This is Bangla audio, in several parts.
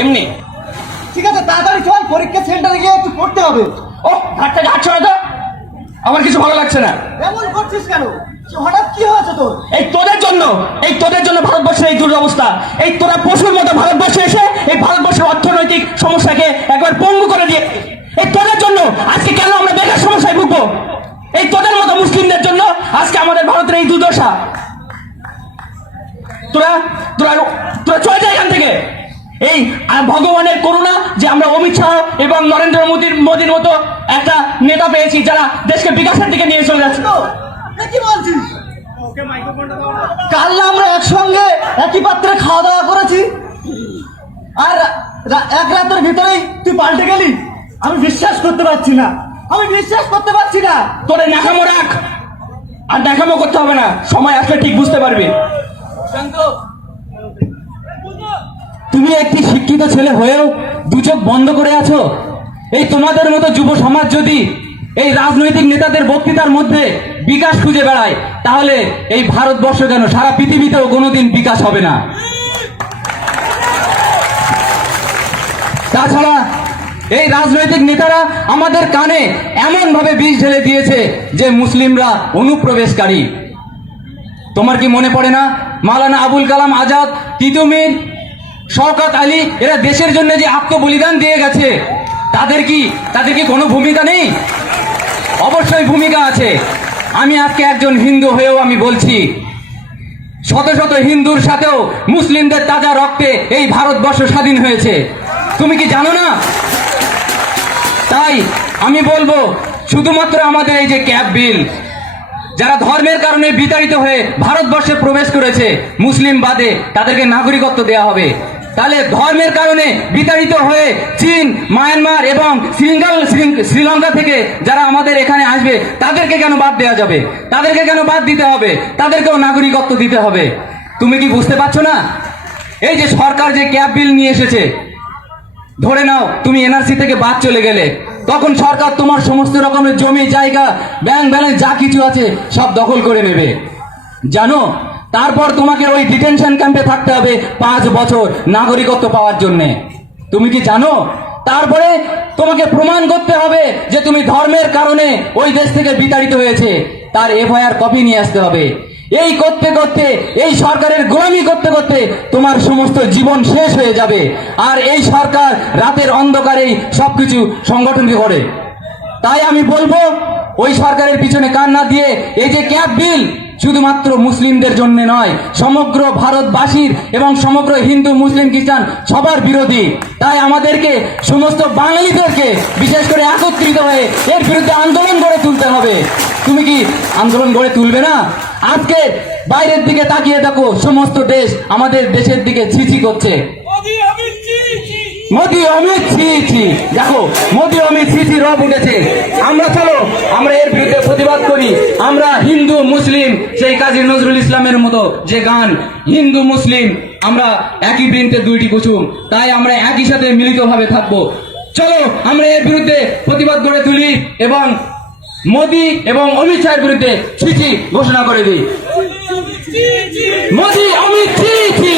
এমনি? ঠিক আছে তাড়াতাড়ি চল পরীক্ষা সেন্টারে গিয়ে একটু পড়তে হবে। ও ঘাটটা ঘাটছ না তো? আমার কিছু ভালো লাগছে না। এমন করছিস কেন? হঠাৎ কি হয়েছে তোর? এই তোদের জন্য এই তোদের জন্য ভারতবর্ষের এই দুরবস্থা এই তোরা পশুর মতো ভারতবর্ষে এসে এই ভারতবর্ষের অর্থনৈতিক সমস্যাকে একবার পঙ্গু করে দিয়ে এই তোদের জন্য আজকে কেন আমরা বেকার সমস্যায় ভুগবো? এই তোদের মতো মুসলিমদের জন্য আজকে আমাদের ভারতের এই দুর্দশা। তোরা তোরা তোরা চলে যায় এখান থেকে। এই ভগবানের করুণা যে আমরা অমিত শাহ এবং নরেন্দ্র মোদীর মোদীর মতো একটা নেতা পেয়েছি যারা দেশকে বিকাশের দিকে নিয়ে চলে যাচ্ছে। তো, এ বলছিস কাল আমরা একসঙ্গে একই পাত্রে খাওয়া দাওয়া করেছি। আর এক রাতের ভিতরেই তুই পাল্টে গেলি। আমি বিশ্বাস করতে পারছি না। আমি বিশ্বাস করতে পারছি না। তোরে নাকামো রাখ। আর দেখামো করতে হবে না। সময় আসলে ঠিক বুঝতে পারবি। তুমি একটি শিক্ষিত ছেলে হয়েও দু চোখ বন্ধ করে আছো? এই তোমাদের মতো যুব সমাজ যদি এই রাজনৈতিক নেতাদের বক্তৃতার মধ্যে বিকাশ খুঁজে বেড়ায়, তাহলে এই ভারতবর্ষ কেন সারা পৃথিবীতেও কোনোদিন বিকাশ হবে না। তাছাড়া এই রাজনৈতিক নেতারা আমাদের কানে এমন ভাবে বিষ ঢেলে দিয়েছে যে মুসলিমরা অনুপ্রবেশকারী। তোমার কি মনে পড়ে না? মালানা আবুল কালাম আজাদ, তিতুমির শওকত আলী এরা দেশের জন্য যে আত্মবলিদান দিয়ে গেছে, তাদের কি তাদের কি কোনো ভূমিকা নেই? অবশ্যই ভূমিকা আছে। আমি আজকে একজন হিন্দু হয়েও আমি বলছি, শত শত হিন্দুর সাথেও মুসলিমদের তাজা রক্তে এই ভারতবর্ষ স্বাধীন হয়েছে। তুমি কি জানো না? তাই আমি বলব, শুধুমাত্র আমাদের এই যে ক্যাব বিল, যারা ধর্মের কারণে বিতাড়িত হয়ে ভারতবর্ষে প্রবেশ করেছে মুসলিম বাদে তাদেরকে নাগরিকত্ব দেওয়া হবে। তাহলে ধর্মের কারণে বিতাড়িত হয়ে চীন, মায়ানমার এবং শ্রীলঙ্কা শ্রীলঙ্কা থেকে যারা আমাদের এখানে আসবে, তাদেরকে কেন বাদ দেওয়া যাবে? তাদেরকে কেন বাদ দিতে হবে? তাদেরকেও নাগরিকত্ব দিতে হবে। তুমি কি বুঝতে পারছ না? এই যে সরকার যে ক্যাব বিল নিয়ে এসেছে, ধরে নাও, তুমি এনআরসি থেকে বাদ চলে গেলে। তখন সরকার তোমার সমস্ত রকমের জমি, জায়গা, ব্যাংক ব্যালেন্স যা কিছু আছে সব দখল করে নেবে। জানো তারপর তোমাকে ওই ডিটেনশন ক্যাম্পে থাকতে হবে পাঁচ বছর নাগরিকত্ব পাওয়ার জন্যে। তুমি কি জানো? তারপরে তোমাকে প্রমাণ করতে হবে যে তুমি ধর্মের কারণে ওই দেশ থেকে বিতাড়িত হয়েছে। তার এফআইআর কপি নিয়ে আসতে হবে। এই করতে করতে, এই সরকারের গোলামি করতে করতে তোমার সমস্ত জীবন শেষ হয়ে যাবে। আর এই সরকার রাতের অন্ধকারেই সবকিছু সংগঠন করে। তাই আমি বলব, ওই সরকারের পিছনে কান না দিয়ে এই যে ক্যাব বিল শুধুমাত্র মুসলিমদের জন্য নয়, সমগ্র ভারতবাসীর এবং সমগ্র হিন্দু মুসলিম খ্রিস্টান সবার বিরোধী। তাই আমাদেরকে সমস্ত বাঙালিদেরকে বিশেষ করে একত্রিত হয়ে এর বিরুদ্ধে আন্দোলন গড়ে তুলতে হবে। তুমি কি আন্দোলন গড়ে তুলবে না? আজকে বাইরের দিকে তাকিয়ে দেখো, সমস্ত দেশ আমাদের দেশের দিকে ছিছি করছে। মোদি অমিত ছি ছি। দেখো মোদি অমিত ছি ছি রব উঠেছে। আমরা চলো আমরা এর বিরুদ্ধে প্রতিবাদ করি। আমরা হিন্দু মুসলিম সেই কাজী নজরুল ইসলামের মতো যে গান হিন্দু মুসলিম আমরা একই বৃন্তে দুইটি কুসুম তাই আমরা একই সাথে মিলিতভাবে থাকব। চলো আমরা এর বিরুদ্ধে প্রতিবাদ গড়ে তুলি এবং মোদি এবং অমিত শাহের বিরুদ্ধে ছিচি ঘোষণা করে দিই। মোদি অমিত ছি ছি।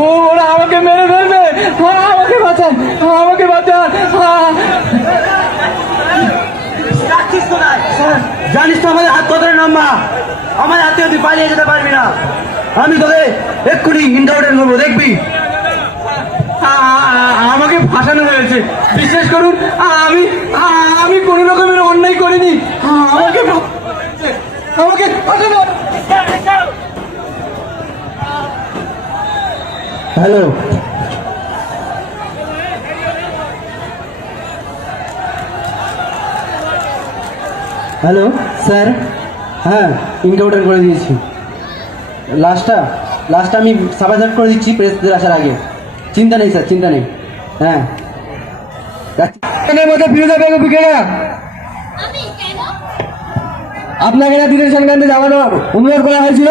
ওরা আমাকে মেরে ফেলবে। আ, আমাকে বাঁচান আমাকে বাঁচান জানিস তো আমাদের হাত কত লম্বা? আমার হাতে তুই পালিয়ে যেতে পারবি না। আমি তোকে এক্ষুনি ইন্টারভিউ করব দেখবি? আমাকে ফাঁসানো হয়েছে। বিশ্বাস করুন আমি আমি কোনো রকমের অন্যায় করিনি। আমাকে আমাকে ফাঁসানো হ্যালো। Hello sir. হ্যাঁ ইনকাউন্টার করে দিয়েছি। লাস্টটা লাস্টটা আমি সাবাসাট করে দিচ্ছি প্রেসদের আসার আগে। চিন্তা নেই স্যার চিন্তা নেই। হ্যাঁ। মধ্যে ফিরোজা বেগম কেন? আপনাকে না ডিটেনশন ক্যাম্পে যাওয়ানো অনুরোধ করা হয়েছিল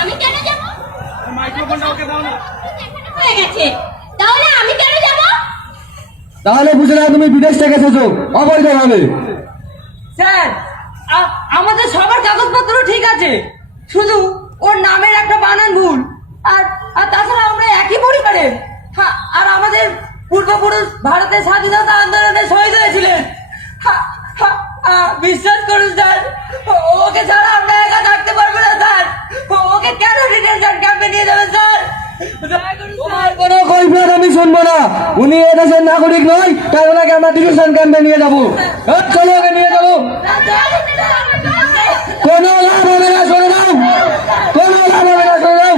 আমি কেন যাব হয়ে গেছে। তাহলে আমি কেন যাব? তাহলে বুঝে না তুমি বিদেশ থেকে এসেছ। অবৈধভাবে। স্যার আমাদের সবার কাগজপত্র ঠিক আছে। শুধু ওর নামের একটা বানান ভুল। আর আর তাছাড়া আমরা একই পরিবারের। হ্যাঁ, আর আমাদের পূর্বপুরুষ ভারতের স্বাধীনতা আন্দোলনে শহীদ হয়েছিলেন। হ্যাঁ, হ্যাঁ, বিশ্বাস করুন স্যার ও- ওকে ছাড়া আমরা একা থাকতে পারব না স্যার। ও- ওকে কেন ডিটেনশন ক্যাম্পে নিয়ে যাবেন স্যার? কোনো কৈফিয়ত আমি শুনব না। উনি এদেশের নাগরিক নয়, তাই ওনাকে আমরা ডিভিশন ক্যাম্পে নিয়ে যাব। চলো ওকে নিয়ে যাব। কোনো লাভ হবে না, শুনে নাও কোনো লাভ হবে না, শুনে নাও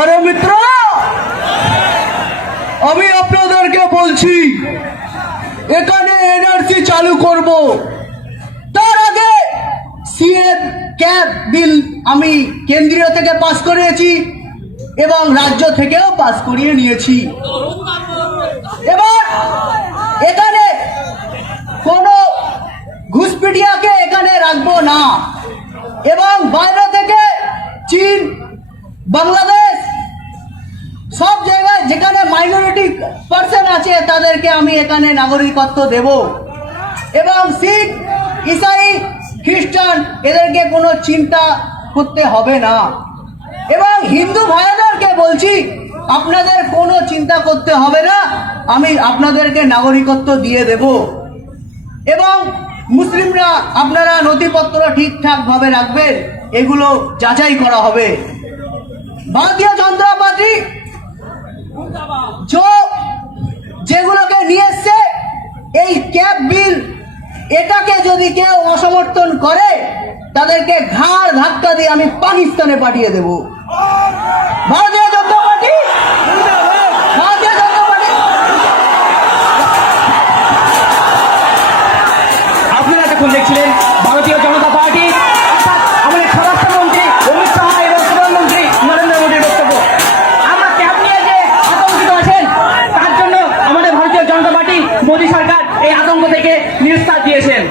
আরে মিত্র, আমি আপনাদেরকে বলছি, এখানে এনআরসি চালু করব। তার আগে সিএ ক্যাব বিল আমি কেন্দ্রীয় থেকে পাস করিয়েছি এবং রাজ্য থেকেও পাস করিয়ে নিয়েছি। এবার এখানে কোনো ঘুষপিটিয়াকে এখানে রাখব না এবং বাইরে থেকে চীন বাংলাদেশ সব জায়গায় যেখানে মাইনরিটি পার্সন আছে তাদেরকে আমি এখানে নাগরিকত্ব দেব। এবং শিখ, ইসাই, খ্রিস্টান, এদেরকে কোনো চিন্তা করতে হবে না। এবং হিন্দু ভাইদেরকে বলছি, আপনাদের কোনো চিন্তা করতে হবে না, আমি আপনাদেরকে নাগরিকত্ব দিয়ে দেব। এবং মুসলিমরা আপনারা নথিপত্র ঠিকঠাক ভাবে রাখবেন, এগুলো যাচাই করা হবে। ভারতীয় জনতা পার্টি যেগুলোকে নিয়ে এসছে, এই ক্যাব বিল, এটাকে যদি কেউ অসমর্থন করে, তাদেরকে ঘাড় ধাক্কা দিয়ে আমি পাকিস্তানে পাঠিয়ে দেব। ভারতীয় জনতা পার্টি? আপনারা এখন দেখছিলেন, ভারতীয় জনতা এই আতঙ্ক থেকে নিস্তার দিয়েছেন।